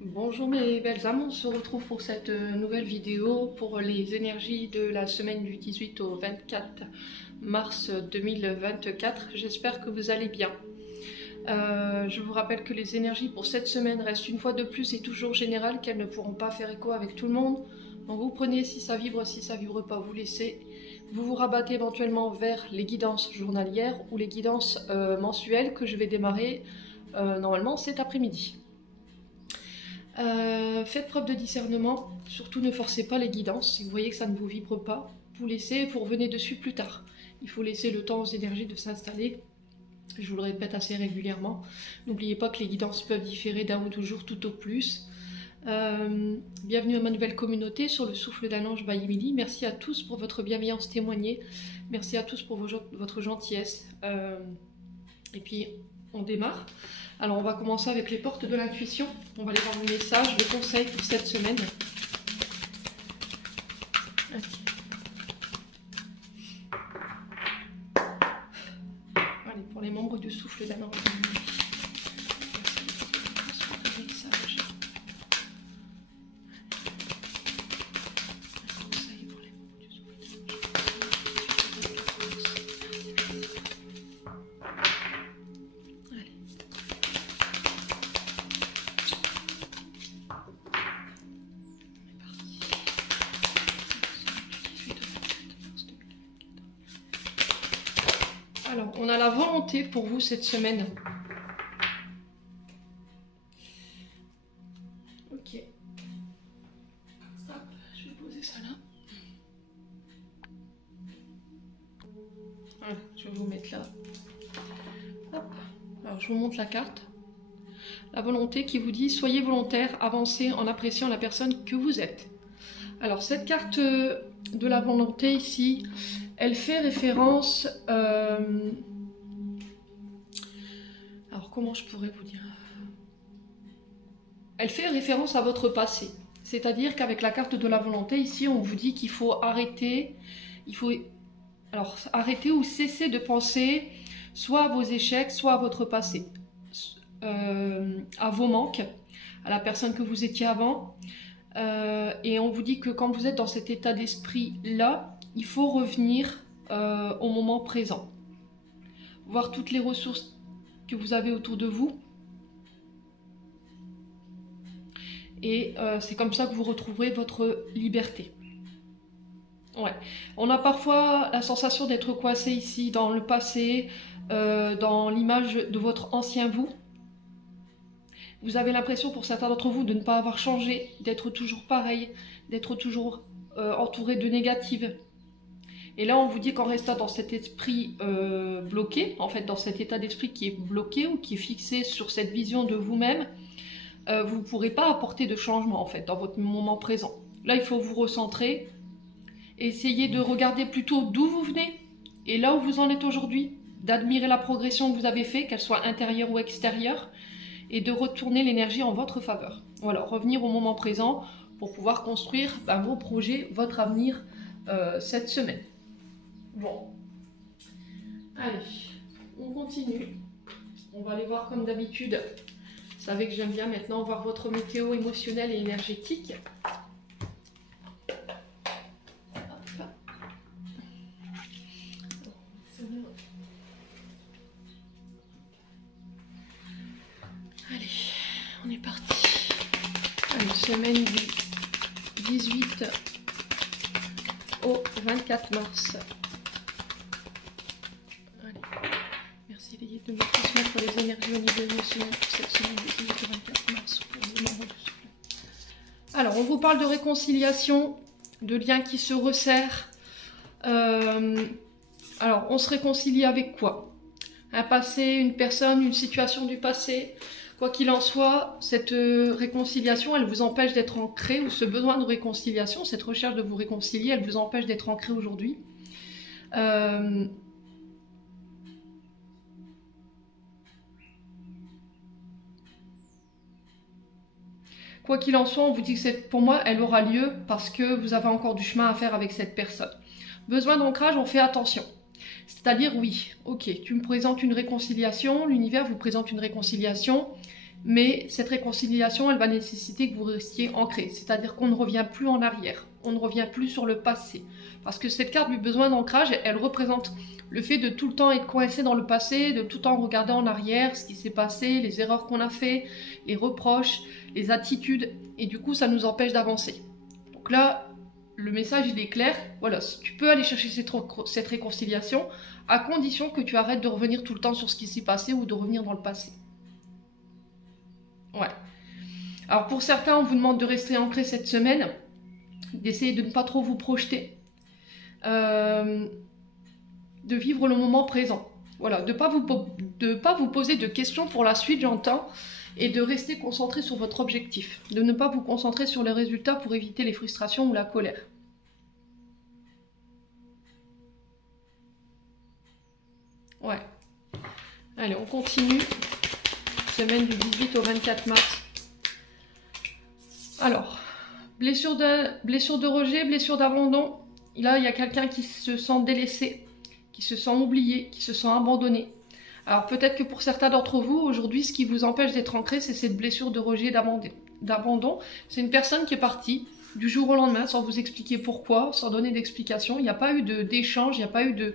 Bonjour mes belles âmes, on se retrouve pour cette nouvelle vidéo pour les énergies de la semaine du 18 au 24 mars 2024. J'espère que vous allez bien. Je vous rappelle que les énergies pour cette semaine restent une fois de plus et toujours générales, qu'elles ne pourront pas faire écho avec tout le monde. Donc vous prenez si ça vibre pas, vous laissez. Vous vous rabattez éventuellement vers les guidances journalières ou les guidances mensuelles que je vais démarrer normalement cet après-midi. Faites preuve de discernement, surtout ne forcez pas les guidances. Si vous voyez que ça ne vous vibre pas, vous laissez, vous revenez dessus plus tard. Il faut laisser le temps aux énergies de s'installer. Je vous le répète assez régulièrement. N'oubliez pas que les guidances peuvent différer d'un ou deux jours tout au plus. Bienvenue à ma nouvelle communauté sur le souffle d'un ange by Emily. Merci à tous pour votre bienveillance témoignée. Merci à tous pour votre gentillesse. Et puis, on démarre. Alors, on va commencer avec les portes de l'intuition. On va aller voir le message, le conseil pour cette semaine. Allez, pour les membres du souffle d'un ange. Alors, on a la volonté pour vous cette semaine. Ok. Hop, je vais poser ça là. Voilà, je vais vous mettre là. Hop. Alors, je vous montre la carte. La volonté qui vous dit « Soyez volontaire, avancez en appréciant la personne que vous êtes ». Alors, cette carte de la volonté ici, elle fait référence... alors, comment je pourrais vous dire? Elle fait référence à votre passé. C'est-à-dire qu'avec la carte de la volonté, ici, on vous dit qu'il faut arrêter. Il faut arrêter ou cesser de penser soit à vos échecs, soit à votre passé. À vos manques, à la personne que vous étiez avant. Et on vous dit que quand vous êtes dans cet état d'esprit-là, il faut revenir au moment présent. Voir toutes les ressources que vous avez autour de vous. Et c'est comme ça que vous retrouverez votre liberté. Ouais. On a parfois la sensation d'être coincé ici dans le passé, dans l'image de votre ancien vous. Vous avez l'impression pour certains d'entre vous de ne pas avoir changé, d'être toujours pareil, d'être toujours entouré de négatives. Et là, on vous dit qu'en restant dans cet esprit bloqué, en fait, dans cet état d'esprit qui est bloqué ou qui est fixé sur cette vision de vous-même, vous ne pourrez pas apporter de changement, en fait, dans votre moment présent. Là, il faut vous recentrer, essayer de regarder plutôt d'où vous venez et là où vous en êtes aujourd'hui, d'admirer la progression que vous avez faite, qu'elle soit intérieure ou extérieure, et de retourner l'énergie en votre faveur. Voilà, revenir au moment présent pour pouvoir construire vos projets, votre avenir cette semaine. Bon, allez, on continue. On va aller voir comme d'habitude. Vous savez que j'aime bien maintenant voir votre météo émotionnelle et énergétique. Allez, on est parti. Allez, semaine du 18 au 24 mars. Merci les guides de me transmettre les énergies au niveau émotionnel pour cette semaine du 18 au 24 mars. Alors, on vous parle de réconciliation, de liens qui se resserrent. Alors, on se réconcilie avec quoi? Un passé, une personne, une situation du passé. Quoi qu'il en soit, cette réconciliation, elle vous empêche d'être ancré, ou ce besoin de réconciliation, cette recherche de vous réconcilier, elle vous empêche d'être ancré aujourd'hui. Quoi qu'il en soit, on vous dit que pour moi, elle aura lieu parce que vous avez encore du chemin à faire avec cette personne. Besoin d'ancrage, on fait attention. C'est-à-dire, oui, ok, tu me présentes une réconciliation, l'univers vous présente une réconciliation, mais cette réconciliation, elle va nécessiter que vous restiez ancré, c'est-à-dire qu'on ne revient plus en arrière, on ne revient plus sur le passé. Parce que cette carte du besoin d'ancrage, elle représente le fait de tout le temps être coincé dans le passé, de tout le temps regarder en arrière ce qui s'est passé, les erreurs qu'on a fait, les reproches, les attitudes, et du coup ça nous empêche d'avancer. Donc là, le message il est clair, voilà, tu peux aller chercher cette réconciliation à condition que tu arrêtes de revenir tout le temps sur ce qui s'est passé ou de revenir dans le passé. Ouais. Alors pour certains, on vous demande de rester ancré cette semaine, d'essayer de ne pas trop vous projeter, de vivre le moment présent. Voilà, de ne pas vous poser de questions pour la suite, j'entends, et de rester concentré sur votre objectif. De ne pas vous concentrer sur les résultats pour éviter les frustrations ou la colère. Ouais. Allez, on continue. Semaine du 18 au 24 mars. Alors, blessure de rejet, blessure d'abandon. Là, il y a quelqu'un qui se sent délaissé, qui se sent oublié, qui se sent abandonné. Alors peut-être que pour certains d'entre vous, aujourd'hui, ce qui vous empêche d'être ancré, c'est cette blessure de rejet, d'abandon. C'est une personne qui est partie du jour au lendemain, sans vous expliquer pourquoi, sans donner d'explication. Il n'y a pas eu d'échange, il n'y a pas eu de...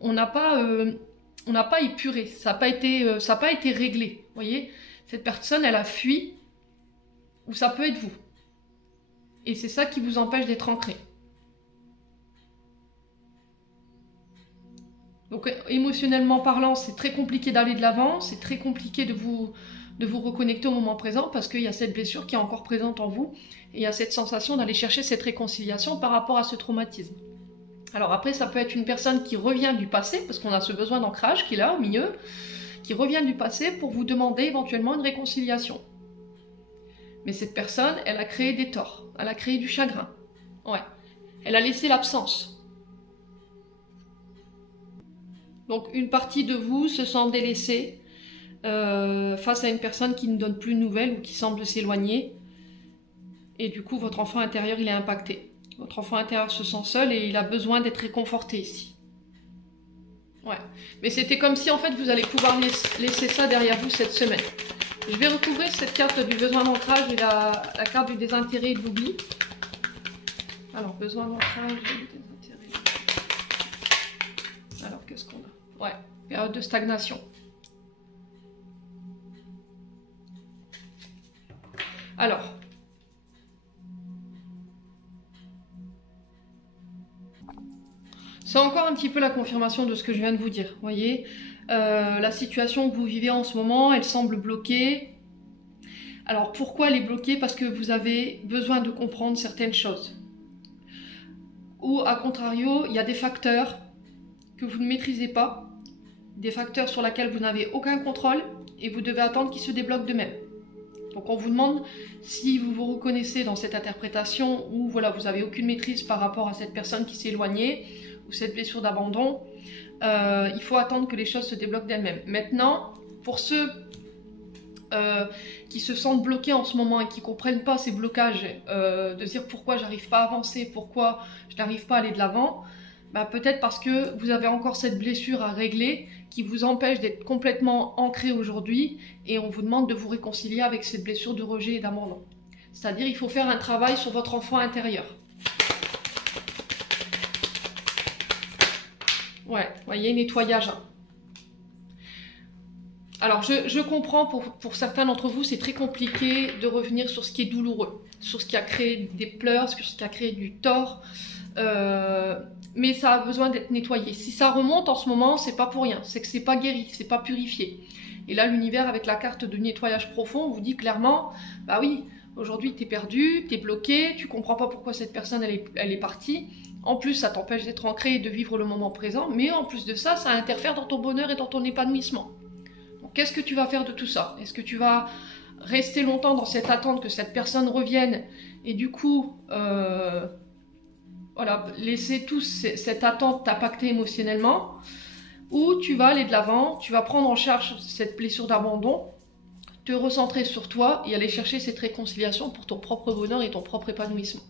On n'a pas épuré, ça n'a pas été réglé. Vous voyez, cette personne, elle a fui, ou ça peut être vous. Et c'est ça qui vous empêche d'être ancré. Donc émotionnellement parlant, c'est très compliqué d'aller de l'avant, c'est très compliqué de vous reconnecter au moment présent parce qu'il y a cette blessure qui est encore présente en vous et il y a cette sensation d'aller chercher cette réconciliation par rapport à ce traumatisme. Alors après, ça peut être une personne qui revient du passé, parce qu'on a ce besoin d'ancrage qui est là au milieu, qui revient du passé pour vous demander éventuellement une réconciliation. Mais cette personne, elle a créé des torts, elle a créé du chagrin. Ouais. Elle a laissé l'absence. Donc une partie de vous se sent délaissée face à une personne qui ne donne plus de nouvelles ou qui semble s'éloigner. Et du coup, votre enfant intérieur, il est impacté. Votre enfant intérieur se sent seul et il a besoin d'être réconforté ici. Ouais. Mais c'était comme si en fait vous allez pouvoir laisser ça derrière vous cette semaine. Je vais recouvrir cette carte du besoin d'ancrage et la carte du désintérêt et de l'oubli. Alors, besoin d'ancrage et désintérêt. Alors, qu'est-ce qu'on a? Ouais, période de stagnation. Alors, c'est encore un petit peu la confirmation de ce que je viens de vous dire. Vous voyez, la situation que vous vivez en ce moment, elle semble bloquée. Alors pourquoi elle est bloquée? Parce que vous avez besoin de comprendre certaines choses. Ou à contrario, il y a des facteurs que vous ne maîtrisez pas, des facteurs sur lesquels vous n'avez aucun contrôle et vous devez attendre qu'ils se débloquent d'eux-mêmes. Donc on vous demande si vous vous reconnaissez dans cette interprétation ou voilà, vous n'avez aucune maîtrise par rapport à cette personne qui s'est éloignée ou cette blessure d'abandon. Il faut attendre que les choses se débloquent d'elles-mêmes. Maintenant, pour ceux qui se sentent bloqués en ce moment et qui ne comprennent pas ces blocages, de dire pourquoi j'arrive pas à avancer, pourquoi je n'arrive pas à aller de l'avant, bah peut-être parce que vous avez encore cette blessure à régler qui vous empêche d'être complètement ancré aujourd'hui et on vous demande de vous réconcilier avec cette blessure de rejet et d'abandon. C'est-à-dire il faut faire un travail sur votre enfant intérieur. Ouais, vous voyez, nettoyage. Alors, je comprends, pour certains d'entre vous, c'est très compliqué de revenir sur ce qui est douloureux, sur ce qui a créé des pleurs, sur ce qui a créé du tort, mais ça a besoin d'être nettoyé. Si ça remonte en ce moment, c'est pas pour rien, c'est que c'est pas guéri, c'est pas purifié. Et là, l'univers, avec la carte de nettoyage profond, vous dit clairement, bah oui, aujourd'hui, t'es perdu, t'es bloqué, tu comprends pas pourquoi cette personne, elle est partie. En plus, ça t'empêche d'être ancré et de vivre le moment présent, mais en plus de ça, ça interfère dans ton bonheur et dans ton épanouissement. Qu'est-ce que tu vas faire de tout ça? Est-ce que tu vas rester longtemps dans cette attente que cette personne revienne et du coup, voilà, laisser cette attente t'impacter émotionnellement? Ou tu vas aller de l'avant, tu vas prendre en charge cette blessure d'abandon, te recentrer sur toi et aller chercher cette réconciliation pour ton propre bonheur et ton propre épanouissement.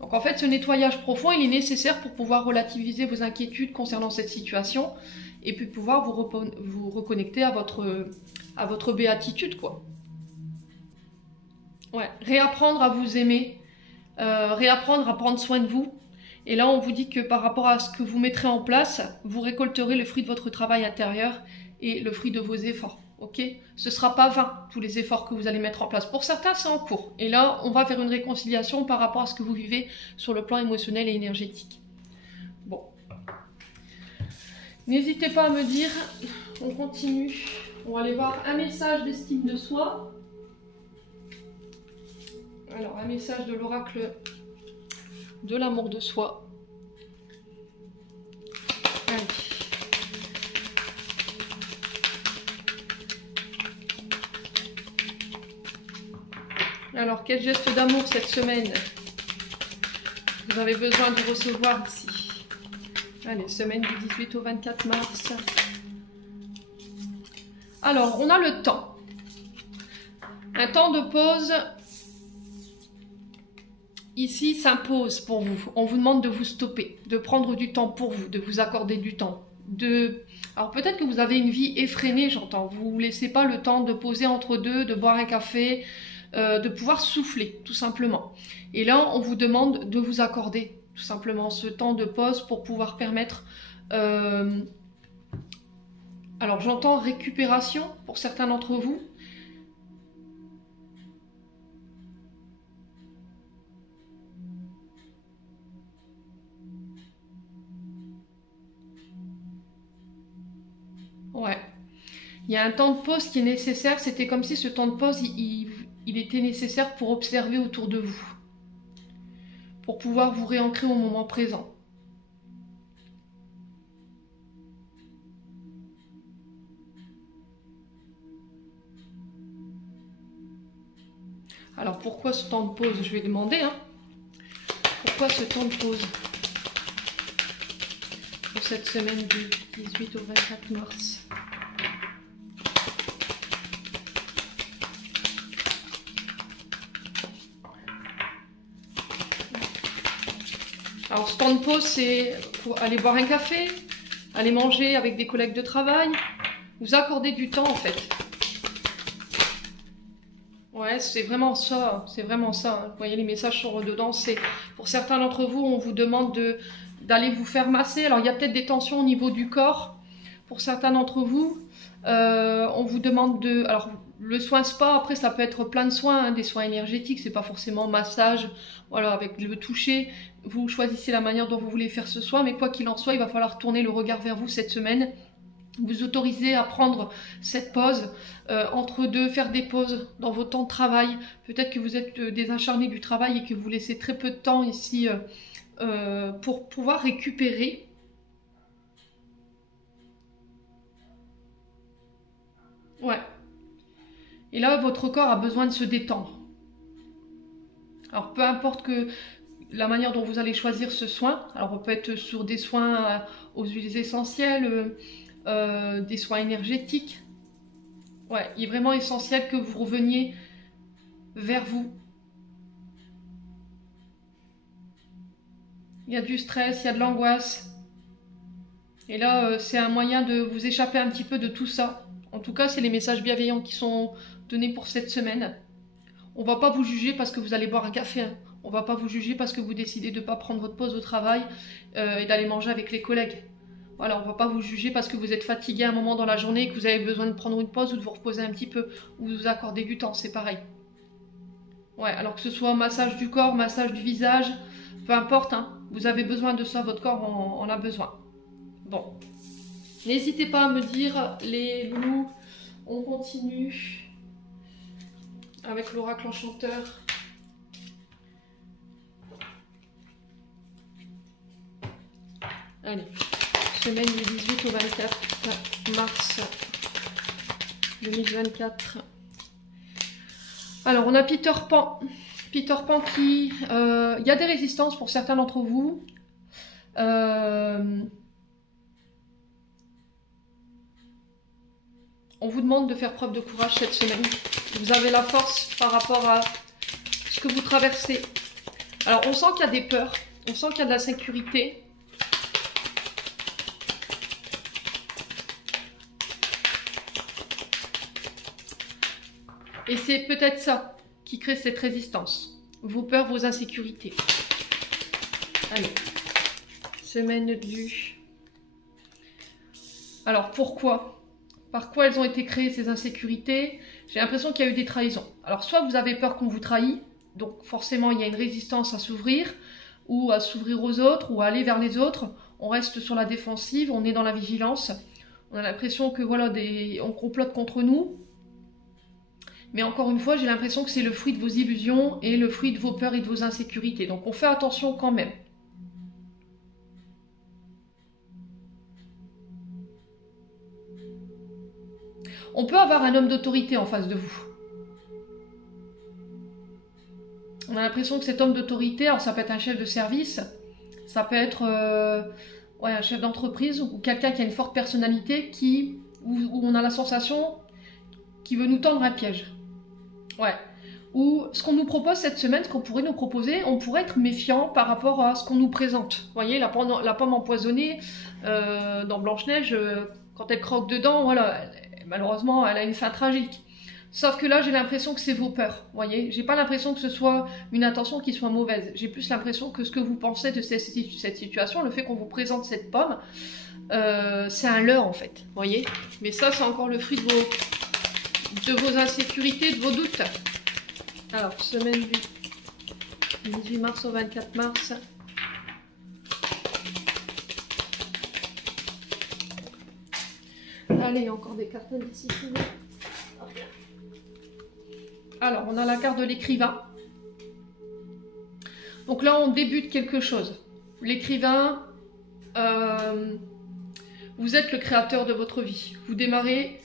Donc en fait, ce nettoyage profond, il est nécessaire pour pouvoir relativiser vos inquiétudes concernant cette situation et puis pouvoir vous reconnecter à votre béatitude, quoi. Ouais, réapprendre à vous aimer, réapprendre à prendre soin de vous. Et là, on vous dit que par rapport à ce que vous mettrez en place, vous récolterez le fruit de votre travail intérieur et le fruit de vos efforts. Ok, ce ne sera pas vain, tous les efforts que vous allez mettre en place. Pour certains, c'est en cours. Et là, on va vers une réconciliation par rapport à ce que vous vivez sur le plan émotionnel et énergétique. Bon. N'hésitez pas à me dire, on continue. On va aller voir un message d'estime de soi. Alors, un message de l'oracle de l'amour de soi. Allez. Alors, quel geste d'amour cette semaine vous avez besoin de recevoir ici? Allez, semaine du 18 au 24 mars. Alors, on a le temps. Un temps de pause ici s'impose pour vous. On vous demande de vous stopper, de prendre du temps pour vous, de vous accorder du temps. Alors peut-être que vous avez une vie effrénée, j'entends. Vous ne laissez pas le temps de poser entre deux, de boire un café, de pouvoir souffler, tout simplement. Et là, on vous demande de vous accorder, tout simplement, ce temps de pause pour pouvoir permettre... Alors j'entends récupération pour certains d'entre vous. Ouais. Il y a un temps de pause qui est nécessaire. C'était comme si ce temps de pause, il était nécessaire pour observer autour de vous. Pour pouvoir vous réancrer au moment présent. Alors pourquoi ce temps de pause? Je vais demander. Hein. Pourquoi ce temps de pause pour cette semaine du 18 au 24 mars? Alors ce temps de pause, c'est pour aller boire un café, aller manger avec des collègues de travail, vous accorder du temps en fait. Ouais, c'est vraiment ça, c'est vraiment ça. Hein. Vous voyez, les messages sont redondants. C'est pour certains d'entre vous, on vous demande d'aller vous faire masser. Alors il y a peut-être des tensions au niveau du corps. Pour certains d'entre vous, on vous demande de... Alors le soin spa, après ça peut être plein de soins, hein, des soins énergétiques, c'est pas forcément massage, voilà, avec le toucher. Vous choisissez la manière dont vous voulez faire ce soin, mais quoi qu'il en soit, il va falloir tourner le regard vers vous cette semaine. Vous autorisez à prendre cette pause, entre deux, faire des pauses dans vos temps de travail. Peut-être que vous êtes des acharnés du travail et que vous laissez très peu de temps ici pour pouvoir récupérer. Ouais. Et là, votre corps a besoin de se détendre. Alors, peu importe que la manière dont vous allez choisir ce soin, alors on peut être sur des soins aux huiles essentielles, des soins énergétiques. Ouais, il est vraiment essentiel que vous reveniez vers vous. Il y a du stress, il y a de l'angoisse. Et là, c'est un moyen de vous échapper un petit peu de tout ça. En tout cas, c'est les messages bienveillants qui sont donnés pour cette semaine. On ne va pas vous juger parce que vous allez boire un café. Hein. On ne va pas vous juger parce que vous décidez de ne pas prendre votre pause au travail et d'aller manger avec les collègues. Voilà, on ne va pas vous juger parce que vous êtes fatigué à un moment dans la journée et que vous avez besoin de prendre une pause ou de vous reposer un petit peu ou de vous accorder du temps, c'est pareil. Ouais, alors que ce soit massage du corps, massage du visage, peu importe, hein, vous avez besoin de ça, votre corps en a besoin. Bon, n'hésitez pas à me dire, les loulous, on continue avec l'oracle enchanteur. Allez, semaine du 18 au 24 mars 2024. Alors, on a Peter Pan. Peter Pan qui... Il y a des résistances pour certains d'entre vous. On vous demande de faire preuve de courage cette semaine. Vous avez la force par rapport à ce que vous traversez. Alors, on sent qu'il y a des peurs. On sent qu'il y a de la sécurité. Et c'est peut-être ça. qui crée cette résistance. Vos peurs, vos insécurités. Allez, semaine du... Alors, pourquoi? Par quoi elles ont été créées, ces insécurités? J'ai l'impression qu'il y a eu des trahisons. Alors, soit vous avez peur qu'on vous trahit, donc forcément, il y a une résistance à s'ouvrir, ou à s'ouvrir aux autres, ou à aller vers les autres. On reste sur la défensive, on est dans la vigilance. On a l'impression que, voilà, on complote contre nous. Mais encore une fois, j'ai l'impression que c'est le fruit de vos illusions et le fruit de vos peurs et de vos insécurités. Donc, on fait attention quand même. On peut avoir un homme d'autorité en face de vous. On a l'impression que cet homme d'autorité, alors ça peut être un chef de service, ça peut être ouais, un chef d'entreprise ou quelqu'un qui a une forte personnalité où on a la sensation qu'il veut nous tendre un piège. Ouais. Ou ce qu'on nous propose cette semaine, ce qu'on pourrait nous proposer, on pourrait être méfiant par rapport à ce qu'on nous présente. Vous voyez, la pomme empoisonnée dans Blanche-Neige, quand elle croque dedans, voilà, malheureusement, elle a une fin tragique. Sauf que là, j'ai l'impression que c'est vos peurs, vous voyez. J'ai pas l'impression que ce soit une intention qui soit mauvaise. J'ai plus l'impression que ce que vous pensez de cette situation, le fait qu'on vous présente cette pomme, c'est un leurre en fait, vous voyez. Mais ça, c'est encore le fruit de vos insécurités, de vos doutes. Alors, semaine du 18 mars au 24 mars. Allez, encore des cartes indisciplinées. Alors, on a la carte de l'écrivain. Donc là, on débute quelque chose. L'écrivain, vous êtes le créateur de votre vie. Vous démarrez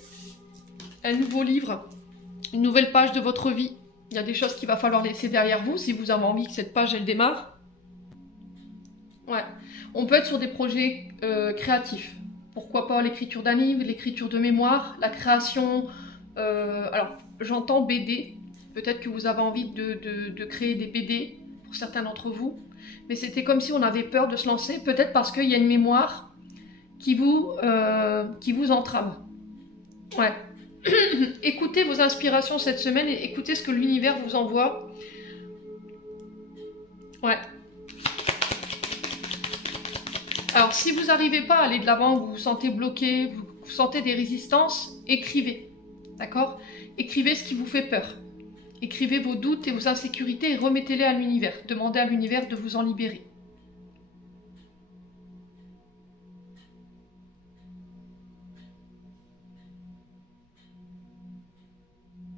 un nouveau livre, une nouvelle page de votre vie. Il y a des choses qu'il va falloir laisser derrière vous si vous avez envie que cette page, elle démarre. Ouais. On peut être sur des projets créatifs. Pourquoi pas l'écriture d'un livre, l'écriture de mémoire, la création... alors, j'entends BD. Peut-être que vous avez envie de créer des BD pour certains d'entre vous. Mais c'était comme si on avait peur de se lancer. Peut-être parce qu'il y a une mémoire qui vous entrave. Ouais. Écoutez vos inspirations cette semaine et écoutez ce que l'univers vous envoie. Ouais. Alors, si vous n'arrivez pas à aller de l'avant, vous vous sentez bloqué, vous sentez des résistances, écrivez. D'accord? Écrivez ce qui vous fait peur. Écrivez vos doutes et vos insécurités et remettez-les à l'univers. Demandez à l'univers de vous en libérer.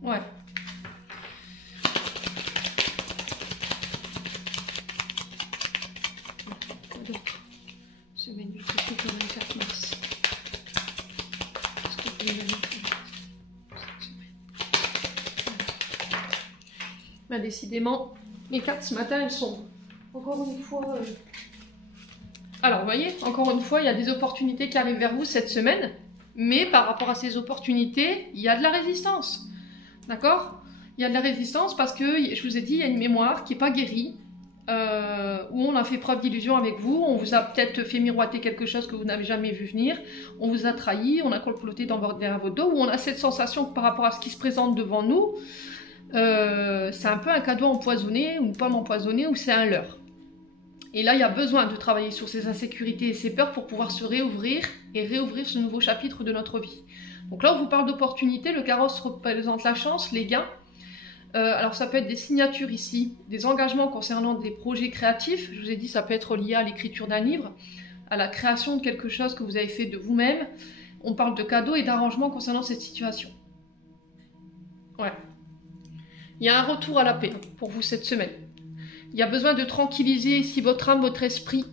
Ouais. Semaine du 24 mars. Bah, décidément, les cartes ce matin, elles sont encore une fois... Alors, vous voyez, encore une fois, il y a des opportunités qui arrivent vers vous cette semaine, mais par rapport à ces opportunités, il y a de la résistance. D'accord? Il y a de la résistance parce que, je vous ai dit, il y a une mémoire qui n'est pas guérie, où on a fait preuve d'illusion avec vous, on vous a peut-être fait miroiter quelque chose que vous n'avez jamais vu venir, on vous a trahi, on a comploté derrière votre dos, où on a cette sensation que par rapport à ce qui se présente devant nous, c'est un peu un cadeau empoisonné, ou une pomme empoisonnée, ou c'est un leurre. Et là, il y a besoin de travailler sur ces insécurités et ces peurs pour pouvoir se réouvrir et réouvrir ce nouveau chapitre de notre vie. Donc là, on vous parle d'opportunités, le carrosse représente la chance, les gains. Alors ça peut être des signatures ici, des engagements concernant des projets créatifs. Je vous ai dit, ça peut être lié à l'écriture d'un livre, à la création de quelque chose que vous avez fait de vous-même. On parle de cadeaux et d'arrangements concernant cette situation. Ouais. Il y a un retour à la paix pour vous cette semaine. Il y a besoin de tranquilliser ici votre âme, votre esprit.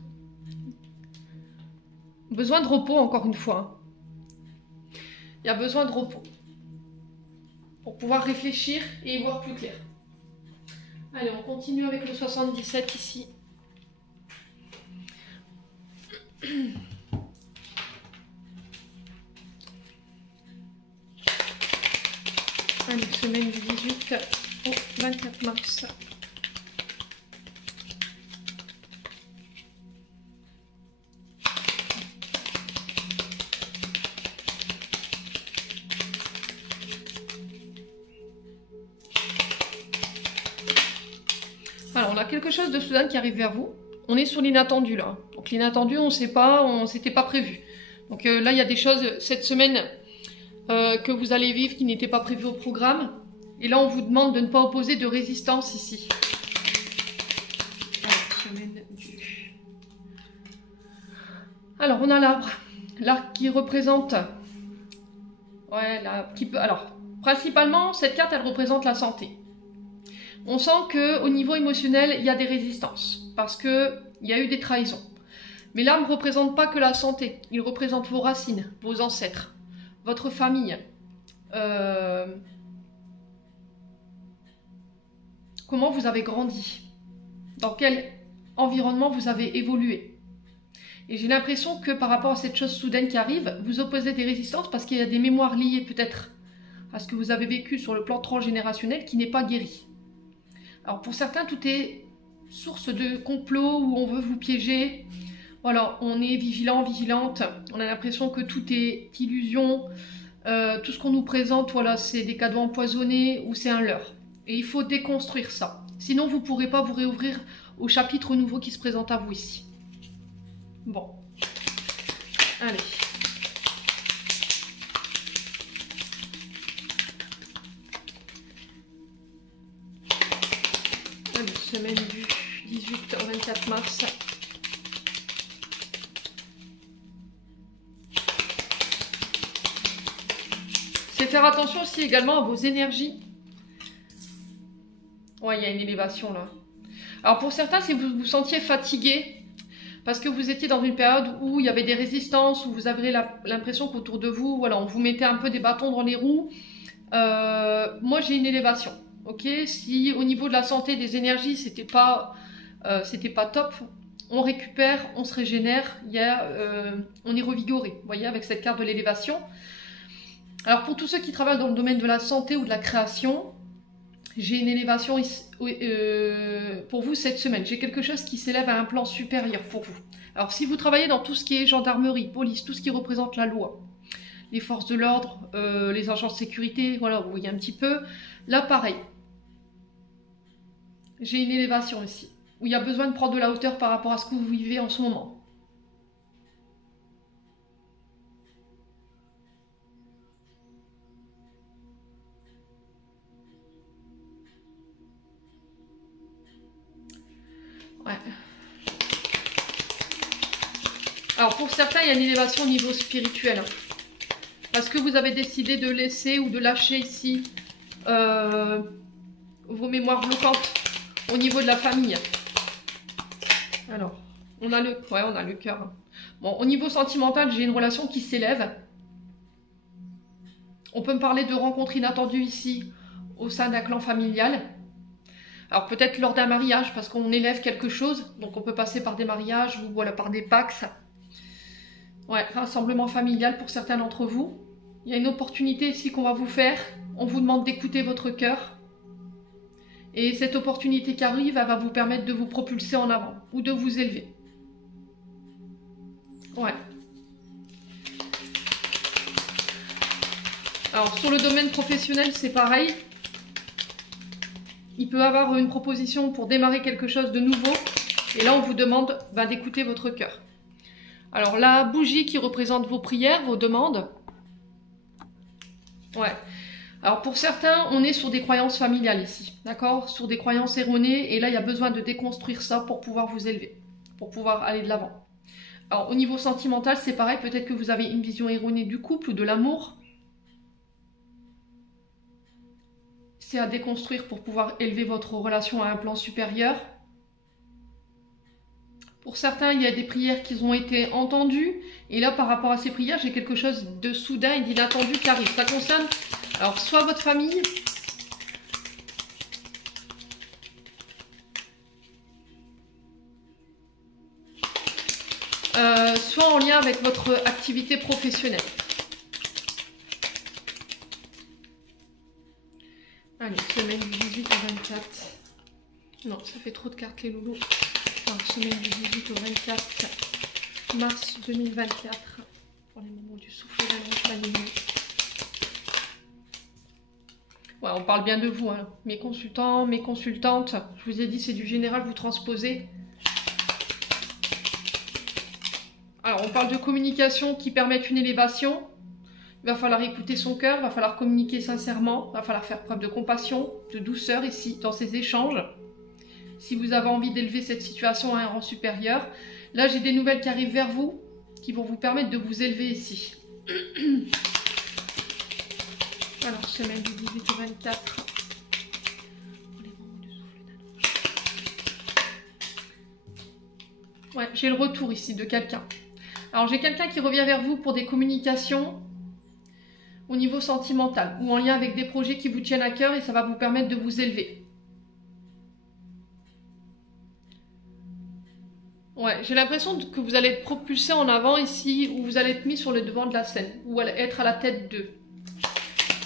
Besoin de repos, encore une fois. Il y a besoin de repos. Pour pouvoir réfléchir et y voir plus clair. Allez, on continue avec le 77 ici. Allez, semaine du 18 au 24 mars. Alors, on a quelque chose de soudain qui arrive vers vous. On est sur l'inattendu là. Donc l'inattendu, on ne sait pas, s'était pas prévu. Donc là, il y a des choses cette semaine que vous allez vivre qui n'étaient pas prévues au programme. Et là, on vous demande de ne pas opposer de résistance ici. Alors, on a l'arbre. L'arbre qui représente... Ouais, là, qui peut... Alors, principalement, cette carte, elle représente la santé. On sent qu'au niveau émotionnel, il y a des résistances. Parce qu'il y a eu des trahisons. Mais l'arbre ne représente pas que la santé. Il représente vos racines, vos ancêtres, votre famille. Comment vous avez grandi. Dans quel environnement vous avez évolué. Et j'ai l'impression que par rapport à cette chose soudaine qui arrive, vous opposez des résistances parce qu'il y a des mémoires liées peut-être à ce que vous avez vécu sur le plan transgénérationnel qui n'est pas guéri. Alors pour certains, tout est source de complot où on veut vous piéger. Voilà, on est vigilant, vigilante. On a l'impression que tout est illusion. Tout ce qu'on nous présente, voilà, c'est des cadeaux empoisonnés ou c'est un leurre. Et il faut déconstruire ça. Sinon, vous ne pourrez pas vous réouvrir au chapitre nouveau qui se présente à vous ici. Bon, allez. Allez, semaine du 18 au 24 mars. C'est faire attention aussi également à vos énergies. Ouais, il y a une élévation là. Alors pour certains, si vous vous sentiez fatigué, parce que vous étiez dans une période où il y avait des résistances, où vous avez l'impression qu'autour de vous, voilà, on vous mettait un peu des bâtons dans les roues. Moi, j'ai une élévation. Ok, si au niveau de la santé, des énergies, c'était pas top, on récupère, on se régénère, on est revigoré. Vous voyez, avec cette carte de l'élévation. Alors pour tous ceux qui travaillent dans le domaine de la santé ou de la création, j'ai une élévation pour vous cette semaine. J'ai quelque chose qui s'élève à un plan supérieur pour vous. Alors si vous travaillez dans tout ce qui est gendarmerie, police, tout ce qui représente la loi, les forces de l'ordre, les agents de sécurité, voilà, vous voyez un petit peu. Là pareil, j'ai une élévation ici, où il y a besoin de prendre de la hauteur par rapport à ce que vous vivez en ce moment. Ouais. Alors pour certains, il y a une élévation au niveau spirituel. Parce que vous avez décidé de laisser ou de lâcher ici vos mémoires bloquantes au niveau de la famille. Alors, on a le cœur. Bon, au niveau sentimental, j'ai une relation qui s'élève. On peut me parler de rencontres inattendues ici au sein d'un clan familial. Alors peut-être lors d'un mariage, parce qu'on élève quelque chose, donc on peut passer par des mariages ou voilà, par des pax. Ouais, rassemblement familial pour certains d'entre vous. Il y a une opportunité ici qu'on va vous faire. On vous demande d'écouter votre cœur. Et cette opportunité qui arrive, elle va vous permettre de vous propulser en avant ou de vous élever. Ouais. Alors sur le domaine professionnel, c'est pareil. Il peut y avoir une proposition pour démarrer quelque chose de nouveau. Et là, on vous demande d'écouter votre cœur. Alors, la bougie qui représente vos prières, vos demandes. Ouais. Alors, pour certains, on est sur des croyances familiales ici. D'accord? Sur des croyances erronées. Et là, il y a besoin de déconstruire ça pour pouvoir vous élever. Pour pouvoir aller de l'avant. Alors, au niveau sentimental, c'est pareil. Peut-être que vous avez une vision erronée du couple ou de l'amour. C'est à déconstruire pour pouvoir élever votre relation à un plan supérieur. Pour certains, il y a des prières qui ont été entendues. Et là, par rapport à ces prières, j'ai quelque chose de soudain et d'inattendu qui arrive. Ça concerne, alors, soit votre famille, soit en lien avec votre activité professionnelle. Allez, semaine du 18 au 24. Non, ça fait trop de cartes les loulous. Alors, semaine du 18 au 24 mars 2024. Pour les moments du souffle de la lumière. Ouais, on parle bien de vous, hein. Mes consultants, mes consultantes, je vous ai dit c'est du général, vous transposez. Alors on parle de communication qui permettent une élévation. Il va falloir écouter son cœur, il va falloir communiquer sincèrement, il va falloir faire preuve de compassion, de douceur ici, dans ces échanges. Si vous avez envie d'élever cette situation à un rang supérieur. Là j'ai des nouvelles qui arrivent vers vous, qui vont vous permettre de vous élever ici. Alors, semaine du 18 au 24. Ouais, j'ai le retour ici de quelqu'un. Alors, j'ai quelqu'un qui revient vers vous pour des communications au niveau sentimental ou en lien avec des projets qui vous tiennent à cœur et ça va vous permettre de vous élever. Ouais, j'ai l'impression que vous allez être propulsé en avant ici ou vous allez être mis sur le devant de la scène ou être à la tête de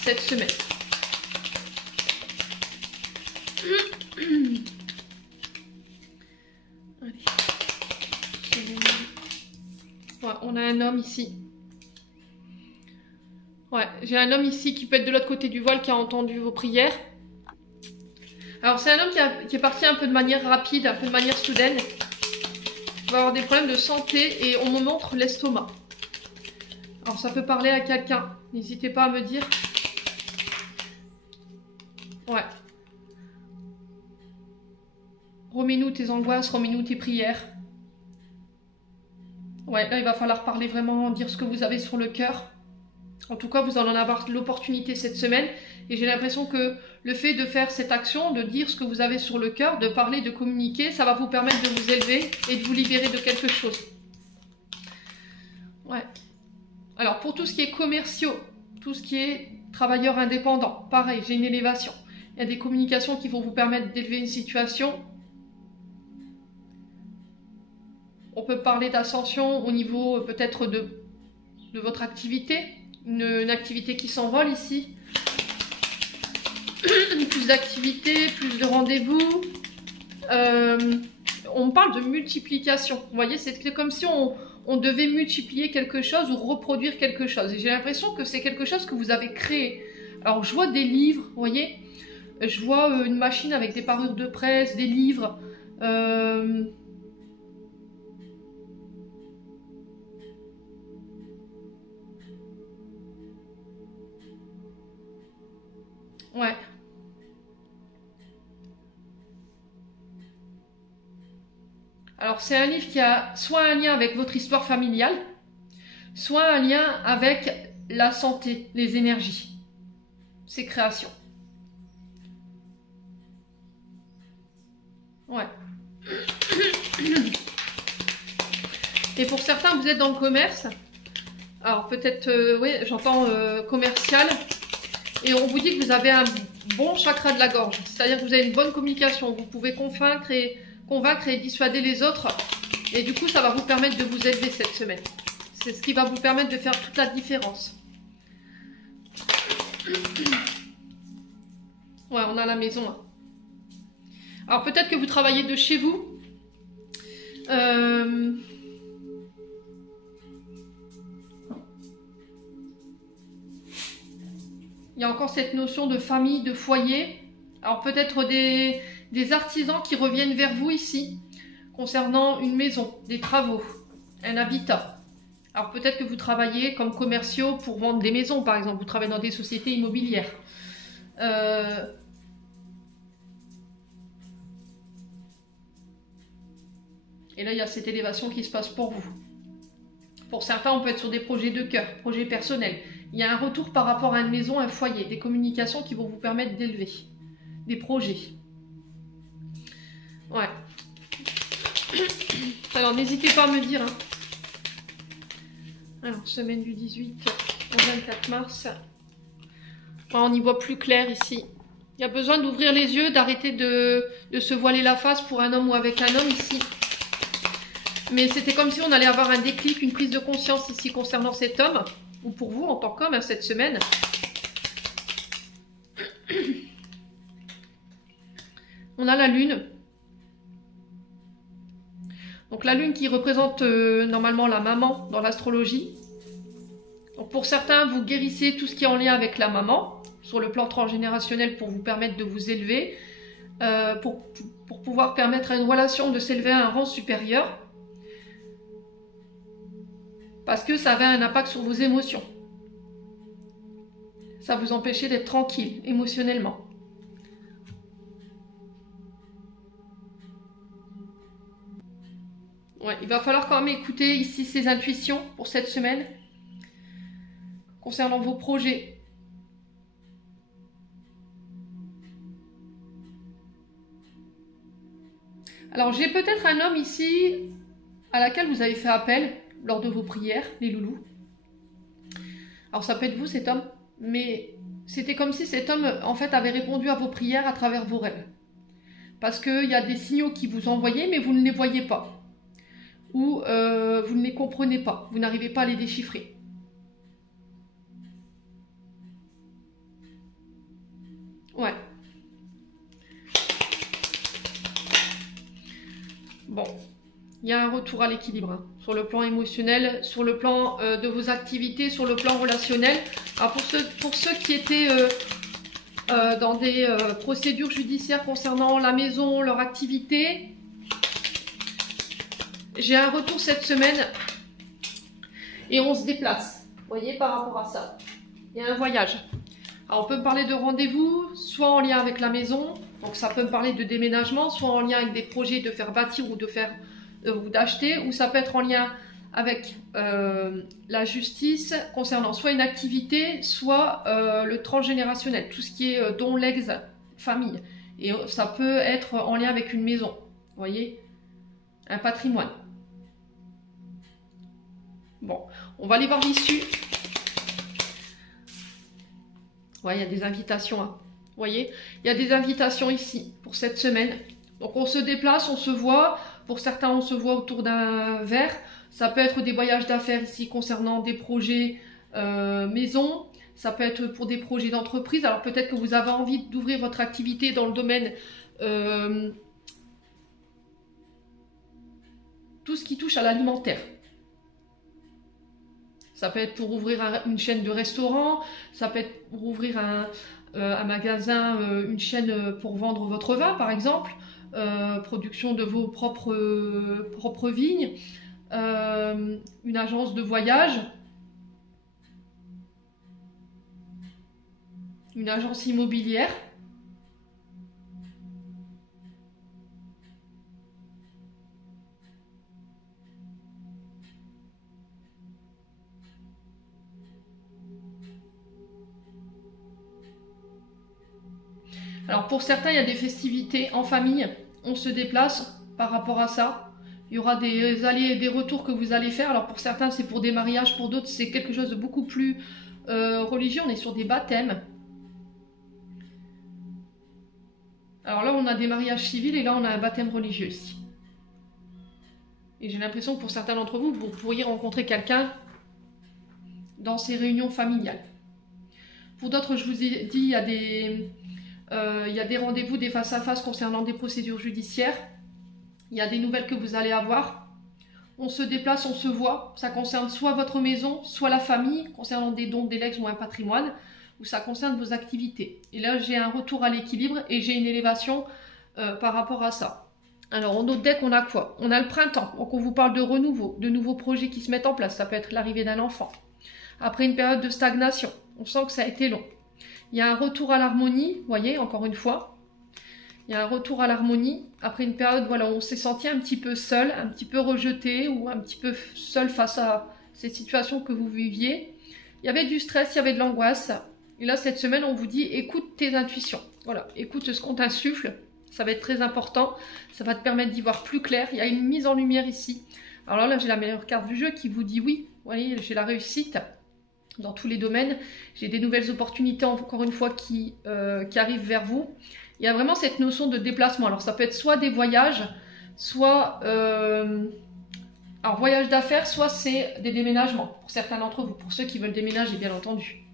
cette semaine. Allez. Ouais, on a un homme ici. Ouais, j'ai un homme ici qui peut être de l'autre côté du voile qui a entendu vos prières. Alors c'est un homme qui est parti un peu de manière rapide, un peu de manière soudaine. On va avoir des problèmes de santé et on me montre l'estomac. Alors ça peut parler à quelqu'un. N'hésitez pas à me dire. Ouais. Remets-nous tes angoisses, remets-nous tes prières. Ouais, là il va falloir parler vraiment, dire ce que vous avez sur le cœur. En tout cas, vous en avoir l'opportunité cette semaine. Et j'ai l'impression que le fait de faire cette action, de dire ce que vous avez sur le cœur, de parler, de communiquer, ça va vous permettre de vous élever et de vous libérer de quelque chose. Ouais. Alors, pour tout ce qui est commerciaux, tout ce qui est travailleurs indépendants, pareil, j'ai une élévation. Il y a des communications qui vont vous permettre d'élever une situation. On peut parler d'ascension au niveau peut-être de votre activité. Une activité qui s'envole ici. Plus d'activités, plus de rendez-vous. On parle de multiplication. Vous voyez, c'est comme si on devait multiplier quelque chose ou reproduire quelque chose. Et j'ai l'impression que c'est quelque chose que vous avez créé. Alors, je vois des livres, vous voyez. Je vois une machine avec des parures de presse, des livres. Ouais. Alors, c'est un livre qui a soit un lien avec votre histoire familiale, soit un lien avec la santé, les énergies, ses créations. Ouais. Et pour certains, vous êtes dans le commerce. Alors, peut-être, oui, j'entends commercial. Et on vous dit que vous avez un bon chakra de la gorge. C'est-à-dire que vous avez une bonne communication. Vous pouvez convaincre et dissuader les autres. Et du coup, ça va vous permettre de vous élever cette semaine. C'est ce qui va vous permettre de faire toute la différence. Ouais, on a la maison. Hein. Alors, peut-être que vous travaillez de chez vous. Il y a encore cette notion de famille, de foyer. Alors peut-être des artisans qui reviennent vers vous ici, concernant une maison, des travaux, un habitat. Alors peut-être que vous travaillez comme commerciaux pour vendre des maisons, par exemple. Vous travaillez dans des sociétés immobilières. Et là, il y a cette élévation qui se passe pour vous. Pour certains, on peut être sur des projets de cœur, projets personnels. Il y a un retour par rapport à une maison, un foyer, des communications qui vont vous permettre d'élever, des projets. Ouais. Alors, n'hésitez pas à me dire. Hein. Alors, semaine du 18 au 24 mars. Ouais, on y voit plus clair ici. Il y a besoin d'ouvrir les yeux, d'arrêter de se voiler la face pour un homme ou avec un homme ici. Mais c'était comme si on allait avoir un déclic, une prise de conscience ici concernant cet homme. Ou pour vous en tant qu'homme hein, cette semaine. On a la lune. Donc la lune qui représente normalement la maman dans l'astrologie. Donc pour certains, vous guérissez tout ce qui est en lien avec la maman, sur le plan transgénérationnel pour vous permettre de vous élever, pour pouvoir permettre à une relation de s'élever à un rang supérieur, parce que ça avait un impact sur vos émotions. Ça vous empêchait d'être tranquille émotionnellement. Ouais, il va falloir quand même écouter ici ces intuitions pour cette semaine concernant vos projets. Alors j'ai peut-être un homme ici à laquelle vous avez fait appel lors de vos prières, les loulous. Alors ça peut être vous cet homme, mais c'était comme si cet homme en fait avait répondu à vos prières à travers vos rêves. Parce qu'il y a des signaux qui vous envoyaient mais vous ne les voyez pas. Ou vous ne les comprenez pas, vous n'arrivez pas à les déchiffrer. Ouais. Bon, il y a un retour à l'équilibre, hein, sur le plan émotionnel, sur le plan de vos activités, sur le plan relationnel. Alors pour ceux qui étaient dans des procédures judiciaires concernant la maison, leur activité, j'ai un retour cette semaine et on se déplace, vous voyez, par rapport à ça. Il y a un voyage. Alors on peut me parler de rendez-vous, soit en lien avec la maison, donc ça peut me parler de déménagement, soit en lien avec des projets de faire bâtir ou de faire ou d'acheter, ou ça peut être en lien avec la justice concernant soit une activité, soit le transgénérationnel, tout ce qui est don, legs, famille. Et ça peut être en lien avec une maison, vous voyez, un patrimoine. Bon, on va aller voir l'issue. Ouais, il y a des invitations, hein. Vous voyez, il y a des invitations ici pour cette semaine. Donc on se déplace, on se voit. Pour certains, on se voit autour d'un verre. Ça peut être des voyages d'affaires ici concernant des projets maison. Ça peut être pour des projets d'entreprise. Alors peut-être que vous avez envie d'ouvrir votre activité dans le domaine tout ce qui touche à l'alimentaire. Ça peut être pour ouvrir une chaîne de restaurant, ça peut être pour ouvrir un magasin, une chaîne pour vendre votre vin par exemple, production de vos propres vignes, une agence de voyage, une agence immobilière. Alors pour certains, il y a des festivités en famille, on se déplace par rapport à ça. Il y aura des allers et des retours que vous allez faire. Alors pour certains, c'est pour des mariages, pour d'autres, c'est quelque chose de beaucoup plus religieux. On est sur des baptêmes. Alors là, on a des mariages civils et là, on a un baptême religieux ici. Et j'ai l'impression que pour certains d'entre vous, vous pourriez rencontrer quelqu'un dans ces réunions familiales. Pour d'autres, je vous ai dit, il y a des rendez-vous, des face-à-face concernant des procédures judiciaires. Il y a des nouvelles que vous allez avoir. On se déplace, on se voit. Ça concerne soit votre maison, soit la famille, concernant des dons, des legs ou un patrimoine, ou ça concerne vos activités. Et là, j'ai un retour à l'équilibre et j'ai une élévation par rapport à ça. Alors, en autre deck, on a quoi? On a le printemps. Donc, on vous parle de renouveau, de nouveaux projets qui se mettent en place. Ça peut être l'arrivée d'un enfant. Après une période de stagnation, on sent que ça a été long. Il y a un retour à l'harmonie, vous voyez, encore une fois. Il y a un retour à l'harmonie après une période voilà, où on s'est senti un petit peu seul, un petit peu rejeté ou un petit peu seul face à ces situations que vous viviez. Il y avait du stress, il y avait de l'angoisse. Et là, cette semaine, on vous dit, écoute tes intuitions. Voilà, écoute ce qu'on t'insuffle. Ça va être très important. Ça va te permettre d'y voir plus clair. Il y a une mise en lumière ici. Alors là, j'ai la meilleure carte du jeu qui vous dit oui. Vous voyez, j'ai la réussite dans tous les domaines. J'ai des nouvelles opportunités, encore une fois, qui arrivent vers vous. Il y a vraiment cette notion de déplacement. Alors, ça peut être soit des voyages, soit... alors, voyage d'affaires, soit c'est des déménagements, pour certains d'entre vous, pour ceux qui veulent déménager, bien entendu.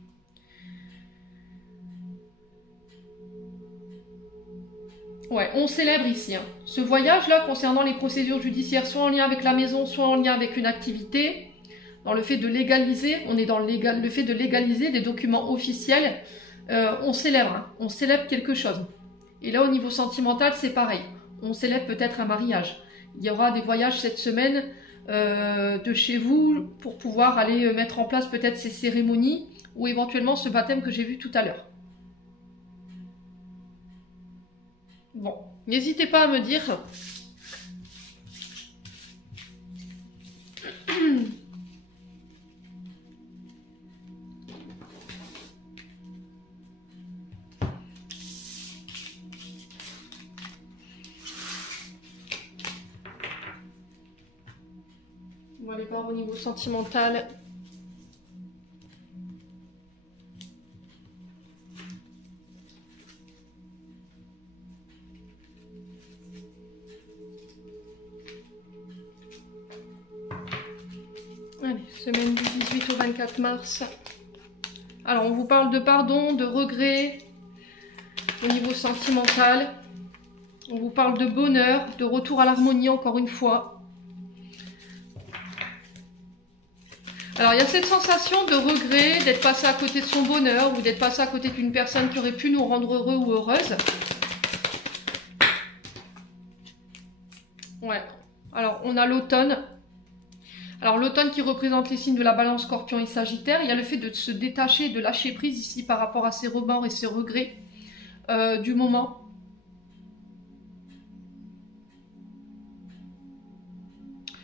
Ouais, on célèbre ici. Hein. Ce voyage-là, concernant les procédures judiciaires, soit en lien avec la maison, soit en lien avec une activité, dans le fait de légaliser, on est dans le fait de légaliser des documents officiels on célèbre, hein, on célèbre quelque chose. Et là, au niveau sentimental, c'est pareil. On célèbre peut-être un mariage. Il y aura des voyages cette semaine de chez vous pour pouvoir aller mettre en place peut-être ces cérémonies ou éventuellement ce baptême que j'ai vu tout à l'heure. Bon, n'hésitez pas à me dire. On va aller voir au niveau sentimental. Allez, semaine du 18 au 24 mars. Alors, on vous parle de pardon, de regret au niveau sentimental. On vous parle de bonheur, de retour à l'harmonie encore une fois. Alors, il y a cette sensation de regret, d'être passé à côté de son bonheur ou d'être passé à côté d'une personne qui aurait pu nous rendre heureux ou heureuse. Ouais. Alors, on a l'automne. Alors, l'automne qui représente les signes de la Balance, Scorpion et Sagittaire. Il y a le fait de se détacher, de lâcher prise ici par rapport à ses remords et ses regrets du moment.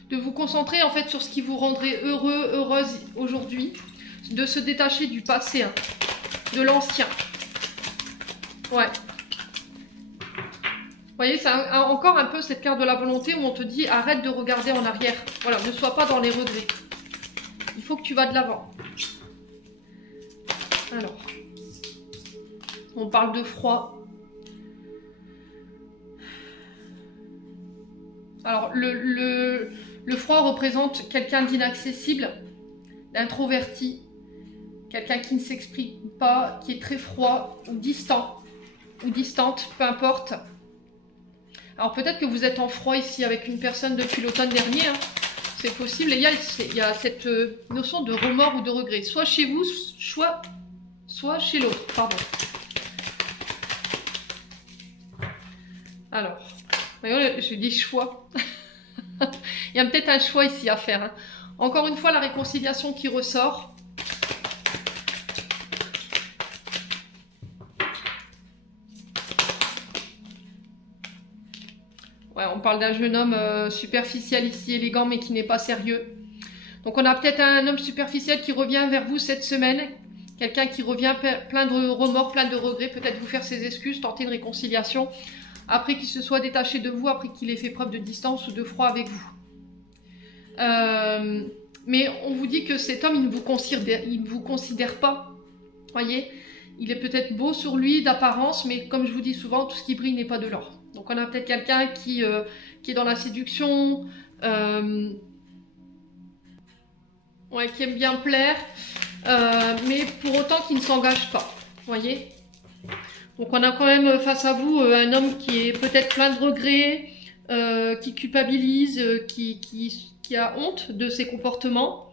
De vous concentrer en fait sur ce qui vous rendrait heureux, heureuse aujourd'hui, de se détacher du passé, hein, de l'ancien. Ouais. Vous voyez, c'est encore un peu cette carte de la volonté où on te dit arrête de regarder en arrière. Voilà, ne sois pas dans les regrets. Il faut que tu vas de l'avant. Alors, on parle de froid. Alors, le froid représente quelqu'un d'inaccessible, d'introverti, quelqu'un qui ne s'exprime pas, qui est très froid ou distant, ou distante, peu importe. Alors peut-être que vous êtes en froid ici avec une personne depuis l'automne dernier, hein. C'est possible. Et il y a cette notion de remords ou de regret, soit chez vous, soit chez l'autre, pardon. Alors, voyons, je dis choix. Il y a peut-être un choix ici à faire, hein. Encore une fois, la réconciliation qui ressort. Ouais, on parle d'un jeune homme superficiel ici, élégant, mais qui n'est pas sérieux. Donc on a peut-être un homme superficiel qui revient vers vous cette semaine. Quelqu'un qui revient plein de remords, plein de regrets, peut-être vous faire ses excuses, tenter une réconciliation. Après qu'il se soit détaché de vous, après qu'il ait fait preuve de distance ou de froid avec vous. Mais on vous dit que cet homme, il ne vous considère pas. Voyez, il est peut-être beau sur lui d'apparence, mais comme je vous dis souvent, tout ce qui brille n'est pas de l'or. Donc on a peut-être quelqu'un qui est dans la séduction, ouais, qui aime bien plaire, mais pour autant qui ne s'engage pas. Voyez. Donc on a quand même face à vous un homme qui est peut-être plein de regrets, qui culpabilise, qui a honte de ses comportements,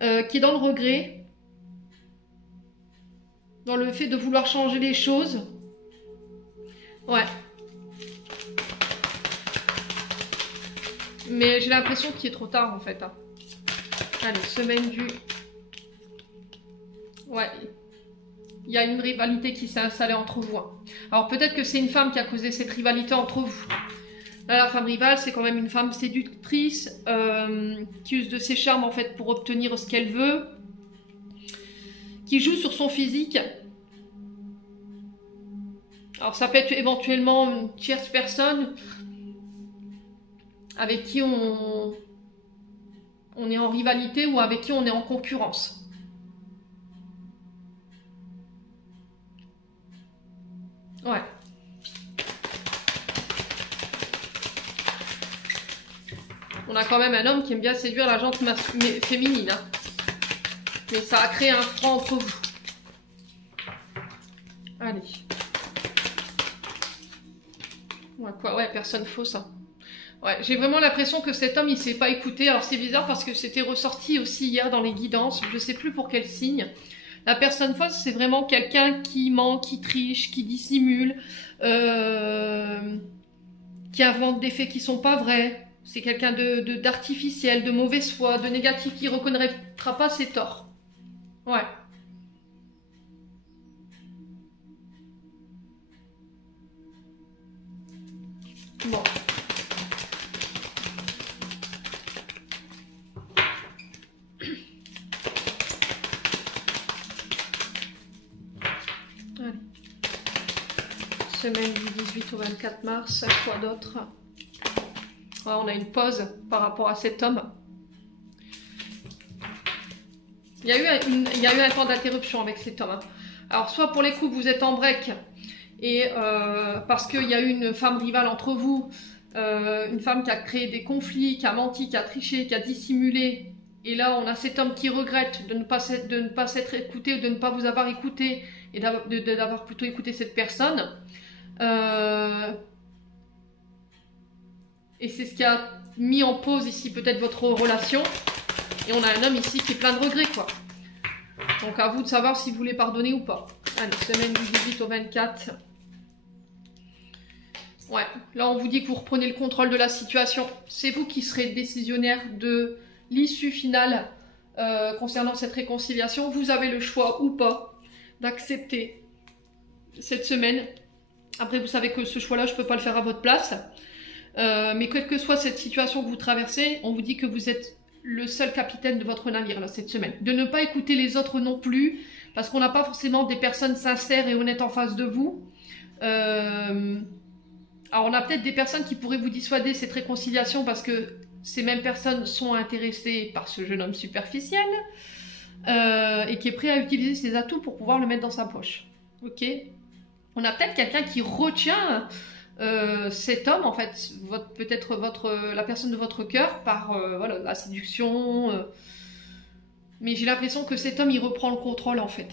qui est dans le regret, dans le fait de vouloir changer les choses. Ouais. Mais j'ai l'impression qu'il est trop tard en fait, hein. Allez, semaine du... Ouais. Il y a une rivalité qui s'est installée entre vous, hein. Alors peut-être que c'est une femme qui a causé cette rivalité entre vous. Là, la femme rivale, c'est quand même une femme séductrice, qui use de ses charmes en fait pour obtenir ce qu'elle veut, qui joue sur son physique. Alors ça peut être éventuellement une tierce personne avec qui on est en rivalité ou avec qui on est en concurrence. Ouais. On a quand même un homme qui aime bien séduire la gente féminine, hein. Mais ça a créé un froid entre vous. Allez. Ouais, quoi, ouais, personne fausse, hein. Ouais, j'ai vraiment l'impression que cet homme, il s'est pas écouté. Alors c'est bizarre parce que c'était ressorti aussi hier dans les guidances. Je sais plus pour quel signe. La personne fausse, c'est vraiment quelqu'un qui ment, qui triche, qui dissimule, qui invente des faits qui sont pas vrais. C'est quelqu'un d'artificiel, de mauvaise foi, de négatif, qui ne reconnaîtra pas ses torts. Ouais. Bon. Allez. Semaine du 18 au 24 mars, quoi d'autre? Ouais, on a une pause par rapport à cet homme. Il y a eu un temps d'interruption avec cet homme. Alors, soit pour les coups, vous êtes en break, et parce qu'il y a eu une femme rivale entre vous, une femme qui a créé des conflits, qui a menti, qui a triché, qui a dissimulé, et là on a cet homme qui regrette de ne pas s'être écouté, de ne pas vous avoir écouté, et d'avoir plutôt écouté cette personne. Et c'est ce qui a mis en pause ici peut-être votre relation, et on a un homme ici qui est plein de regrets, quoi. Donc à vous de savoir si vous voulez pardonner ou pas. Allez, semaine du 18 au 24. Ouais, là on vous dit que vous reprenez le contrôle de la situation. C'est vous qui serez décisionnaire de l'issue finale concernant cette réconciliation. Vous avez le choix ou pas d'accepter cette semaine. Après, vous savez que ce choix-là, je ne peux pas le faire à votre place. Mais quelle que soit cette situation que vous traversez, on vous dit que vous êtes le seul capitaine de votre navire là, cette semaine. De ne pas écouter les autres non plus, parce qu'on n'a pas forcément des personnes sincères et honnêtes en face de vous. Alors on a peut-être des personnes qui pourraient vous dissuader cette réconciliation parce que ces mêmes personnes sont intéressées par ce jeune homme superficiel et qui est prêt à utiliser ses atouts pour pouvoir le mettre dans sa poche. Ok. On a peut-être quelqu'un qui retient cet homme, en fait, peut-être la personne de votre cœur par voilà, la séduction. Mais j'ai l'impression que cet homme, il reprend le contrôle, en fait.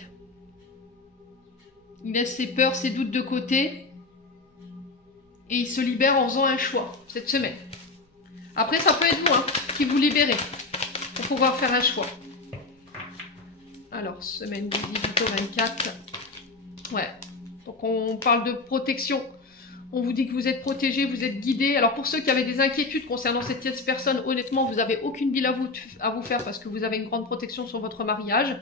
Il laisse ses peurs, ses doutes de côté. Et il se libère en faisant un choix, cette semaine. Après, ça peut être vous, hein, qui vous libérez. Pour pouvoir faire un choix. Alors, semaine du 18 au 24. Ouais. Donc, on parle de protection. On vous dit que vous êtes protégé, vous êtes guidé. Alors, pour ceux qui avaient des inquiétudes concernant cette tierce personne, honnêtement, vous n'avez aucune bile à vous faire parce que vous avez une grande protection sur votre mariage.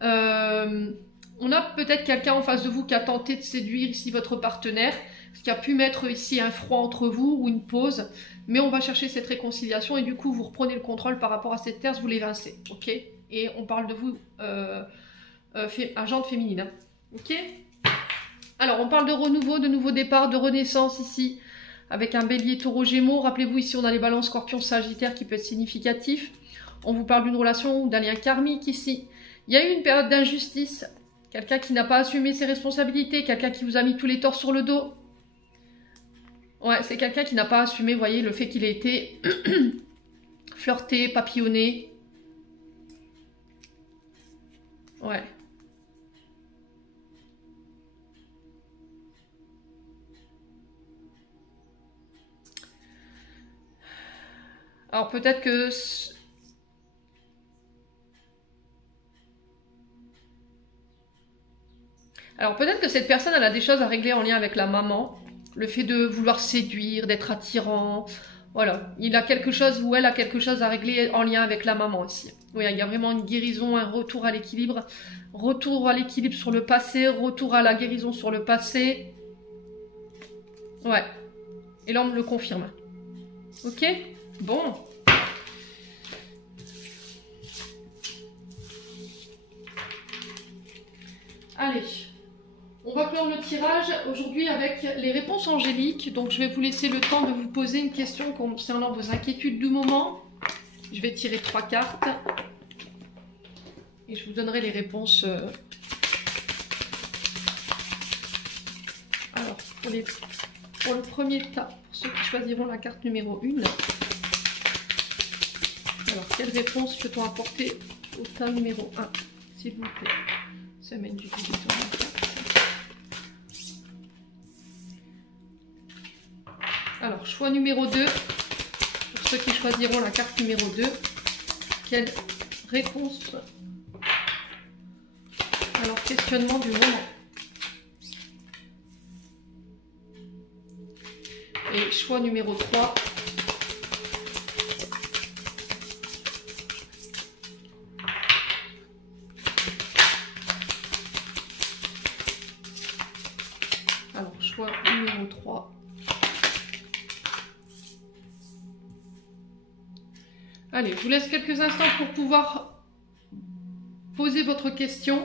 On a peut-être quelqu'un en face de vous qui a tenté de séduire ici votre partenaire, ce qui a pu mettre ici un froid entre vous ou une pause. Mais on va chercher cette réconciliation et du coup, vous reprenez le contrôle par rapport à cette terre, vous l'évincez. Ok? Et on parle de vous, agente féminine. Hein, ok? Alors, on parle de renouveau, de nouveau départ, de renaissance ici, avec un bélier, taureau, gémeaux. Rappelez-vous, ici, on a les balances scorpion, sagittaire qui peut être significatif. On vous parle d'une relation ou d'un lien karmique ici. Il y a eu une période d'injustice. Quelqu'un qui n'a pas assumé ses responsabilités, quelqu'un qui vous a mis tous les torts sur le dos. Ouais, c'est quelqu'un qui n'a pas assumé, vous voyez, le fait qu'il ait été flirté, papillonné. Ouais. Alors peut-être que... Alors peut-être que cette personne, elle a des choses à régler en lien avec la maman. Le fait de vouloir séduire, d'être attirant. Voilà, il a quelque chose ou elle a quelque chose à régler en lien avec la maman ici. Oui, il y a vraiment une guérison, un retour à l'équilibre. Retour à l'équilibre sur le passé, retour à la guérison sur le passé. Ouais. Et là, on me le confirme. Ok ? Bon. Allez. On va clore le tirage aujourd'hui avec les réponses angéliques. Donc, je vais vous laisser le temps de vous poser une question concernant vos inquiétudes du moment. Je vais tirer 3 cartes. Et je vous donnerai les réponses. Alors, pour le premier tas, pour ceux qui choisiront la carte numéro 1. Alors, quelle réponse peut-on apporter au tas numéro 1, s'il vous plaît? Semaine du 18 au 24. Alors, choix numéro 2. Pour ceux qui choisiront la carte numéro 2, quelle réponse Alors, questionnement du moment. Et choix numéro 3. Alors, choix numéro 3. Allez, je vous laisse quelques instants pour pouvoir poser votre question.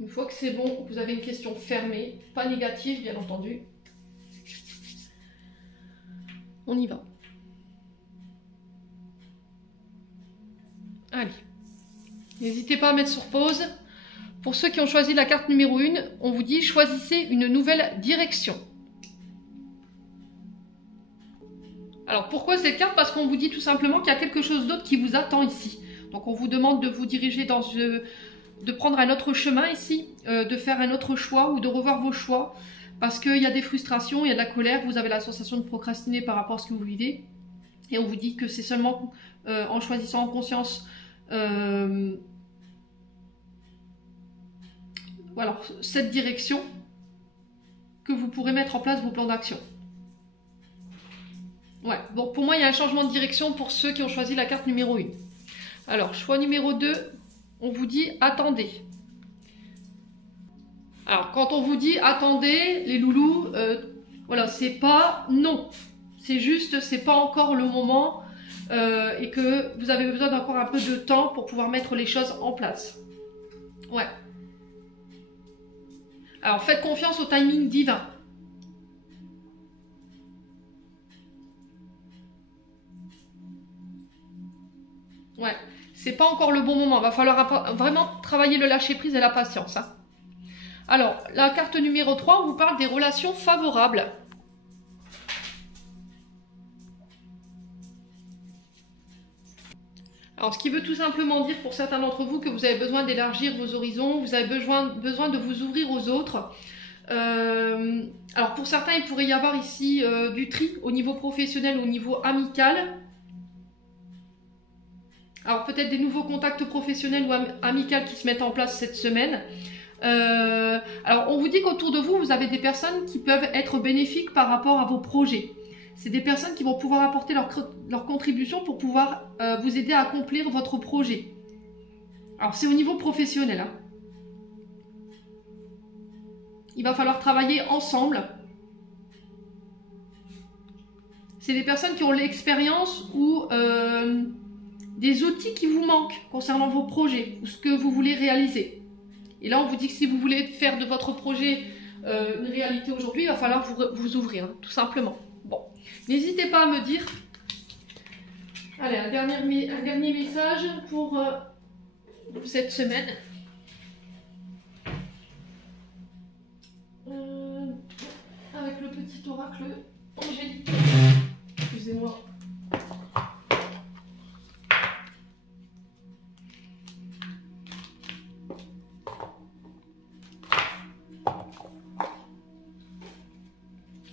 Une fois que c'est bon, vous avez une question fermée, pas négative bien entendu. On y va. Allez. N'hésitez pas à mettre sur pause. Pour ceux qui ont choisi la carte numéro 1, on vous dit choisissez une nouvelle direction. Alors pourquoi cette carte? Parce qu'on vous dit tout simplement qu'il y a quelque chose d'autre qui vous attend ici. Donc on vous demande de vous diriger dans de prendre un autre chemin ici, de faire un autre choix ou de revoir vos choix. Parce qu'il y a des frustrations, il y a de la colère, vous avez la sensation de procrastiner par rapport à ce que vous vivez. Et on vous dit que c'est seulement en choisissant en conscience voilà, cette direction que vous pourrez mettre en place vos plans d'action. Ouais, donc pour moi, il y a un changement de direction pour ceux qui ont choisi la carte numéro 1. Alors, choix numéro 2, on vous dit attendez. Alors, quand on vous dit attendez, les loulous, voilà, c'est pas non. C'est juste, c'est pas encore le moment et que vous avez besoin d'encore un peu de temps pour pouvoir mettre les choses en place. Ouais. Alors, faites confiance au timing divin. Ouais, c'est pas encore le bon moment. Il va falloir vraiment travailler le lâcher-prise et la patience. Hein. Alors, la carte numéro 3, on vous parle des relations favorables. Alors, ce qui veut tout simplement dire pour certains d'entre vous que vous avez besoin d'élargir vos horizons, vous avez besoin de vous ouvrir aux autres. Alors, pour certains, il pourrait y avoir ici du tri au niveau professionnel, au niveau amical. Alors peut-être des nouveaux contacts professionnels ou amicaux qui se mettent en place cette semaine. Alors on vous dit qu'autour de vous, vous avez des personnes qui peuvent être bénéfiques par rapport à vos projets. C'est des personnes qui vont pouvoir apporter leur contribution pour pouvoir vous aider à accomplir votre projet. Alors c'est au niveau professionnel. Hein. Il va falloir travailler ensemble. C'est des personnes qui ont l'expérience ou des outils qui vous manquent concernant vos projets ou ce que vous voulez réaliser. Et là, on vous dit que si vous voulez faire de votre projet une réalité aujourd'hui, il va falloir vous ouvrir, hein, tout simplement. Bon, n'hésitez pas à me dire. Allez, un dernier message pour cette semaine. Avec le petit oracle angélique. Excusez-moi.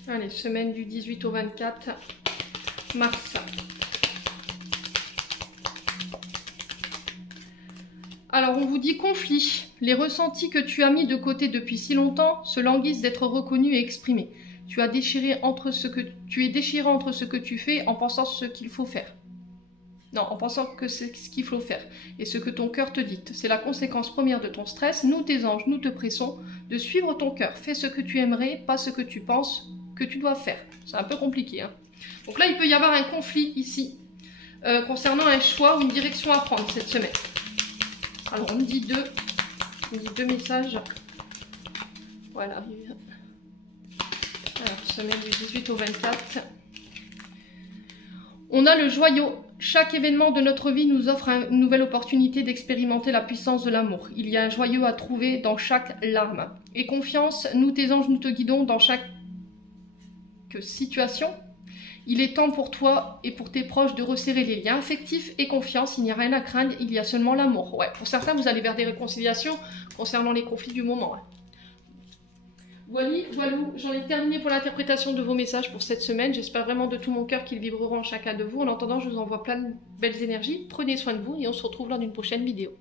Allez, semaine du 18 au 24 mars. Alors, on vous dit conflit. Les ressentis que tu as mis de côté depuis si longtemps se languissent d'être reconnus et exprimés. Tu es déchiré entre ce que tu fais en pensant ce qu'il faut faire. Non, en pensant que c'est ce qu'il faut faire et ce que ton cœur te dicte. C'est la conséquence première de ton stress. Nous, tes anges, nous te pressons de suivre ton cœur. Fais ce que tu aimerais, pas ce que tu penses que tu dois faire. C'est un peu compliqué. Hein. Donc là, il peut y avoir un conflit ici concernant un choix ou une direction à prendre cette semaine. Alors, on me dit deux messages. Voilà. Alors, semaine du 18 au 24. On a le joyau. Chaque événement de notre vie nous offre une nouvelle opportunité d'expérimenter la puissance de l'amour. Il y a un joyau à trouver dans chaque larme. Et confiance, nous tes anges, nous te guidons dans chaque situation. Il est temps pour toi et pour tes proches de resserrer les liens affectifs et confiance. Il n'y a rien à craindre, il y a seulement l'amour. Ouais, pour certains, vous allez vers des réconciliations concernant les conflits du moment. Hein. Voilà, voilou, j'en ai terminé pour l'interprétation de vos messages pour cette semaine. J'espère vraiment de tout mon cœur qu'ils vibreront en chacun de vous. En attendant, je vous envoie plein de belles énergies. Prenez soin de vous et on se retrouve lors d'une prochaine vidéo.